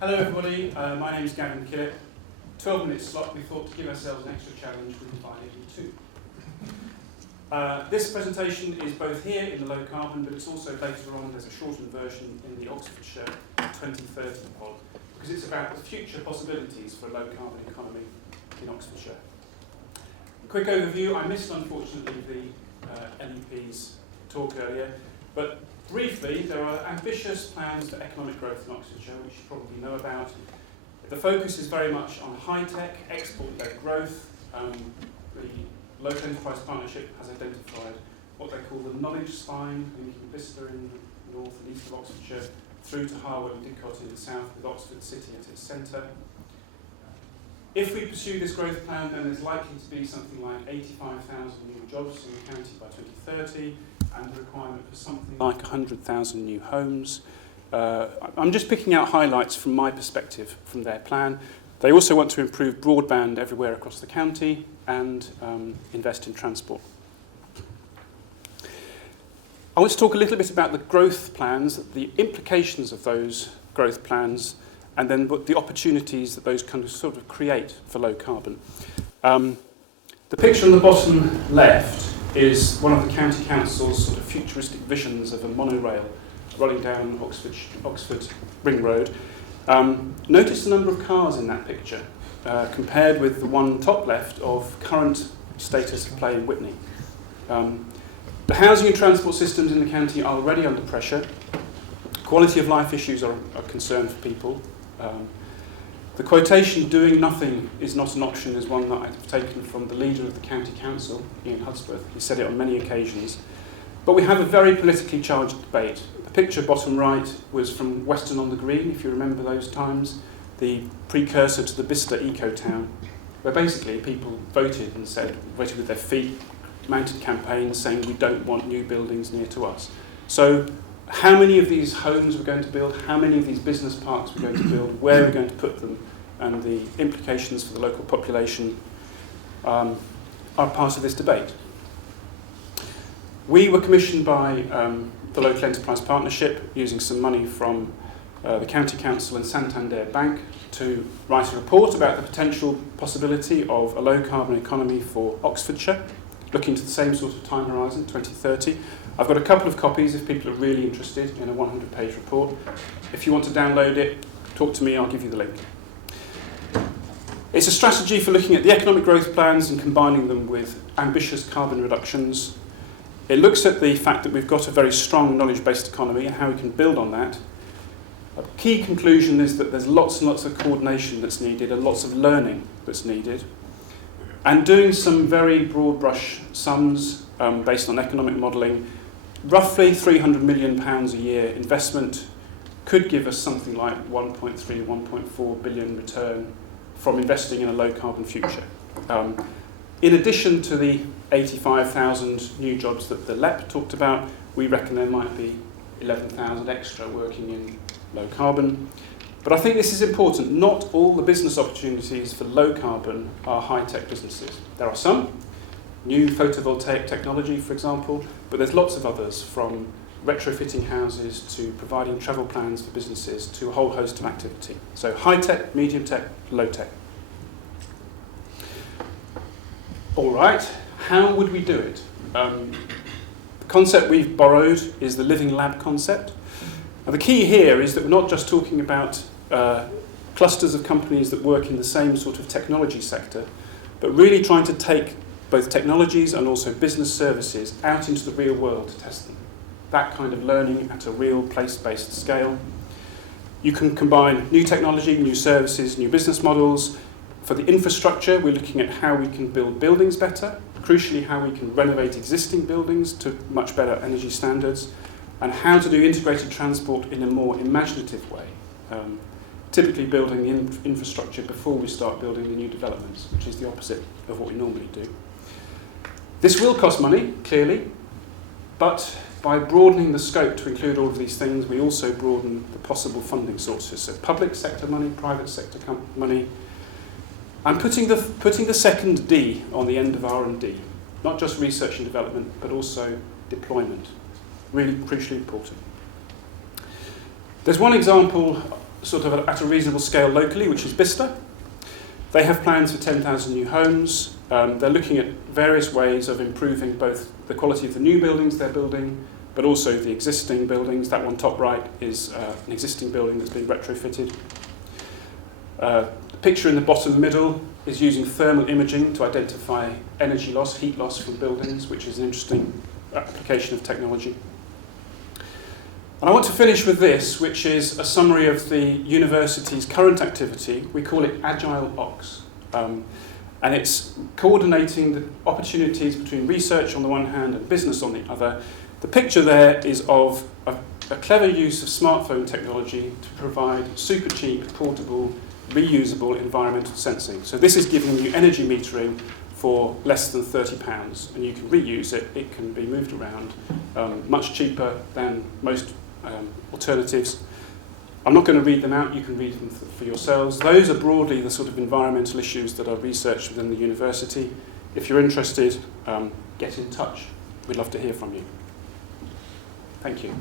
Hello everybody, my name is Gavin Killett. 12-minute slot, we thought to give ourselves an extra challenge, we combine it into two. This presentation is both here in the low carbon, but it's also later on, there's a shortened version in the Oxfordshire 2030 pod, because it's about the future possibilities for a low carbon economy in Oxfordshire. A quick overview, I missed unfortunately the LEP's talk earlier, but briefly, there are ambitious plans for economic growth in Oxfordshire, which you probably know about. The focus is very much on high-tech, export-led growth. The Local Enterprise Partnership has identified what they call the knowledge spine, linking Bicester in the north and east of Oxfordshire, through to Harwell and Didcot in the south, with Oxford City at its centre. If we pursue this growth plan, then there's likely to be something like 85,000 new jobs in the county by 2030, and the requirement for something like 100,000 new homes. I'm just picking out highlights from my perspective from their plan. They also want to improve broadband everywhere across the county and invest in transport. I want to talk a little bit about the growth plans, the implications of those growth plans, and then the opportunities that those kind of sort of create for low carbon. The picture on the bottom left is one of the County Council's sort of futuristic visions of a monorail running down Oxford Ring Road. Notice the number of cars in that picture compared with the one top left of current status of play in Witney. The housing and transport systems in the county are already under pressure. Quality of life issues are a concern for people. The quotation, "doing nothing is not an option," is one that I've taken from the leader of the County Council, Ian Hudspeth. He said it on many occasions. But we have a very politically charged debate. The picture bottom right was from Weston-on-the-Green, if you remember those times, the precursor to the Bicester eco-town, where basically people voted and said, voted with their feet, mounted campaigns saying we don't want new buildings near to us. So how many of these homes we're going to build, how many of these business parks we're going to build, where we're going to put them, and the implications for the local population are part of this debate. We were commissioned by the Local Enterprise Partnership, using some money from the County Council and Santander Bank, to write a report about the potential possibility of a low carbon economy for Oxfordshire, looking to the same sort of time horizon, 2030. I've got a couple of copies if people are really interested in a 100-page report. If you want to download it, talk to me, I'll give you the link. It's a strategy for looking at the economic growth plans and combining them with ambitious carbon reductions. It looks at the fact that we've got a very strong knowledge-based economy and how we can build on that. A key conclusion is that there's lots and lots of coordination that's needed and lots of learning that's needed. And doing some very broad brush sums based on economic modelling, roughly £300 million a year investment could give us something like 1.3, 1.4 billion return from investing in a low carbon future. In addition to the 85,000 new jobs that the LEP talked about, we reckon there might be 11,000 extra working in low carbon. But I think this is important. Not all the business opportunities for low carbon are high-tech businesses. There are some, new photovoltaic technology, for example, but there's lots of others, from retrofitting houses to providing travel plans for businesses to a whole host of activity. So high-tech, medium-tech, low-tech. All right, how would we do it? The concept we've borrowed is the living lab concept. Now, the key here is that we're not just talking about clusters of companies that work in the same sort of technology sector, but really trying to take both technologies and also business services out into the real world to test them. That kind of learning at a real place-based scale. You can combine new technology, new services, new business models. For the infrastructure, we're looking at how we can build buildings better, crucially how we can renovate existing buildings to much better energy standards, and how to do integrated transport in a more imaginative way, typically building the infrastructure before we start building the new developments, which is the opposite of what we normally do. This will cost money, clearly, but by broadening the scope to include all of these things, we also broaden the possible funding sources. So public sector money, private sector money, and putting the second D on the end of R&D, not just research and development, but also deployment. Really crucially important. There's one example sort of at a reasonable scale locally, which is Bicester. They have plans for 10,000 new homes. They're looking at various ways of improving both the quality of the new buildings they're building, but also the existing buildings. That one top right is an existing building that's been retrofitted. The picture in the bottom middle is using thermal imaging to identify energy loss, heat loss from buildings, which is an interesting application of technology. And I want to finish with this, which is a summary of the university's current activity. We call it Agile Ox. And it's coordinating the opportunities between research on the one hand and business on the other. The picture there is of a clever use of smartphone technology to provide super cheap, portable, reusable environmental sensing. So this is giving you energy metering for less than £30, and you can reuse it. It can be moved around much cheaper than most alternatives. I'm not going to read them out. You can read them for yourselves. Those are broadly the sort of environmental issues that are researched within the university. If you're interested, get in touch. We'd love to hear from you. Thank you.